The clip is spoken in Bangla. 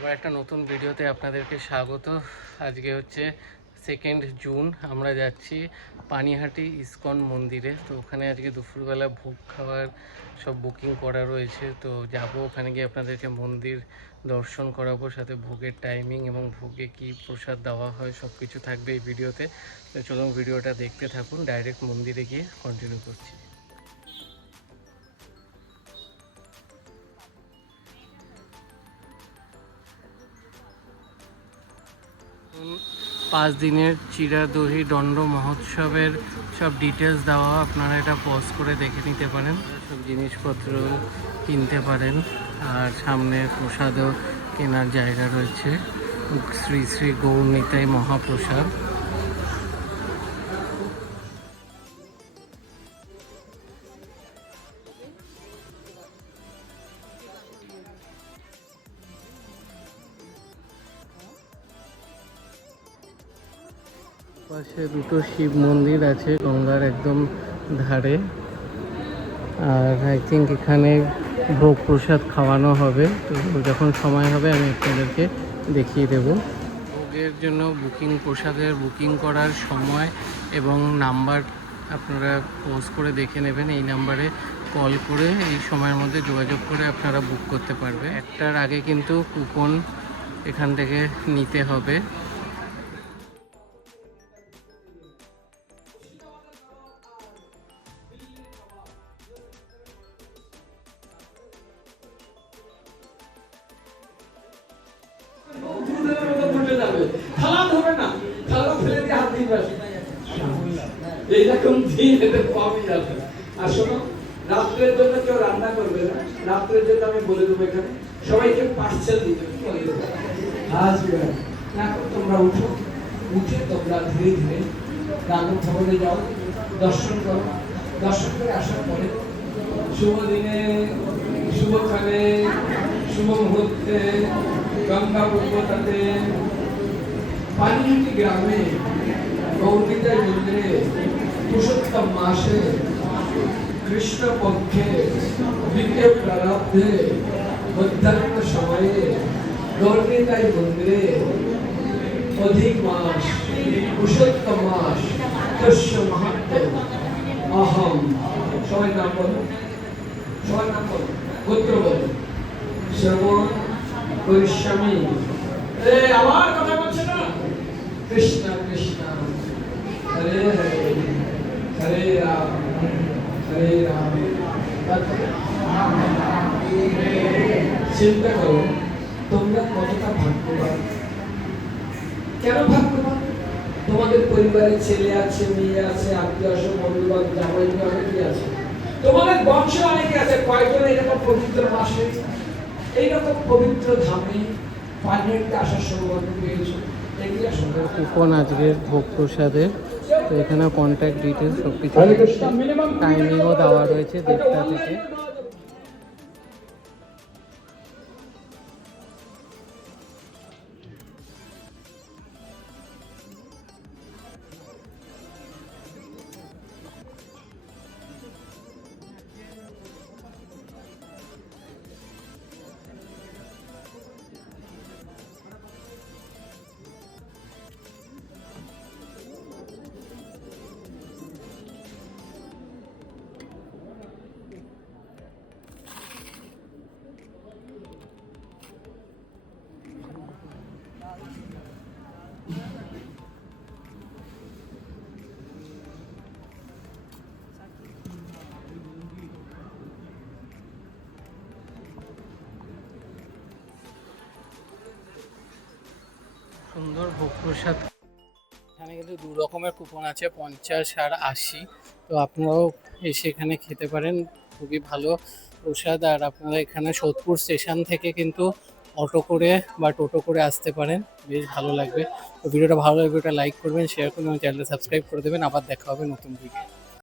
আবার একটা নতুন ভিডিওতে আপনাদেরকে স্বাগত। আজকে হচ্ছে 2 জুন। আমরা যাচ্ছি পানিহাটি ইসকন মন্দিরে। তো ওখানে আজকে দুপুরবেলা ভোগ খাওয়ার সব বুকিং করা রয়েছে। তো যাব, ওখানে গিয়ে আপনাদেরকে মন্দির দর্শন করাবো, সাথে ভোগের টাইমিং এবং ভোগে কি প্রসাদ দেওয়া হয় সব কিছু থাকবে এই ভিডিওতে। তো চলুন ভিডিওটা দেখতে থাকুন, ডাইরেক্ট মন্দিরে গিয়ে কন্টিনিউ করছি। 5 দিনের চিরাদহি দণ্ড মহোৎসবের সব ডিটেলস দেওয়া, আপনারা এটা পজ করে দেখে নিতে পারেন, সব জিনিসপত্র কিনতে পারেন। আর সামনে প্রসাদও কেনার জায়গা রয়েছে, শ্রী শ্রী গৌরনিতাই মহাপ্রসাদ। পাশে দুটো শিব মন্দির আছে গঙ্গার একদম ধারে। আর আই থিঙ্ক এখানে ভোগ প্রসাদ খাওয়ানো হবে। তো যখন সময় হবে আমি আপনাদেরকে দেখিয়ে দেব। ভোগের জন্য বুকিং, প্রসাদের বুকিং করার সময় এবং নাম্বার আপনারা পোজ করে দেখে নেবেন। এই নাম্বারে কল করে এই সময়ের মধ্যে যোগাযোগ করে আপনারা বুক করতে পারবে। একটার আগে কিন্তু কুপন এখান থেকে নিতে হবে। এইরকম দিন এদের কমই যাবে। আর শোনো, রাত্রের জন্য কেউ রান্না করবে না, রাত্রের জন্য আমি বলে দেবো এখানে সবাইকে পার্সেল দিতে এখন তোমরা উঠো, উঠে তোমরা ধীরে ধীরে রান্না ভবনে যাও, দর্শন করো। দর্শন করে আসার পরে শুভ দিনে, শুভক্ষণে, শুভ মুহূর্তে গঙ্গা পূর্বতাতে পানিহাটি গ্রামে গৌরনিতাই মন্দিরে পুরুষোত্তম মাসে কৃষ্ণপক্ষে দ্বিতীয় প্রারব্ধে মধ্যাহ্ন সময়ে গৌরনিতাই মন্দিরে অধিক মাস, পুরুষোত্তম মাস, তস্য মাহাত্ম্য অহম। সবাই নাম বলো, সবাই নাম বলো, গোত্র বলো। শ্রবণ করিষ্যামি। আমার কথা বলছে না? কৃষ্ণ কৃষ্ণ হরে হরে, হরে রাম হরে রাম। চিন্তা করো তোমরা কতটা ভাগ্যবান। কেন ভাগ্যবান? তোমাদের পরিবারে ছেলে আছে, মেয়ে আছে, আত্মীয় আছে, বন্ধু বান্ধব, জামাই অনেকে আছে, তোমাদের বংশ অনেকে আছে। কয়েকজন এরকম পবিত্র মাসে, এইরকম পবিত্র ধামে পানিহাটিতে আসার সৌভাগ্য পেয়েছো? কুপন আজকের ভোগ প্রসাদের। তো এখানে কন্ট্যাক্ট ডিটেলস সব কিছু, টাইমিংও দেওয়া রয়েছে 1:30 থেকে। সুন্দর ভোগ প্রসাদ। এখানে কিন্তু 2 রকমের কুপন আছে, 50 আর 80। তো আপনারাও এসে এখানে খেতে পারেন, খুবই ভালো প্রসাদ। আর আপনারা এখানে সোদপুর স্টেশন থেকে কিন্তু অটো করে বা টোটো করে আসতে পারেন, বেশ ভালো লাগবে। তো ভিডিওটা ভালো লাগবে, ওটা লাইক করবেন, শেয়ার করবেন, চ্যানেলটা সাবস্ক্রাইব করে দেবেন। আবার দেখা হবে নতুন ভিডিও।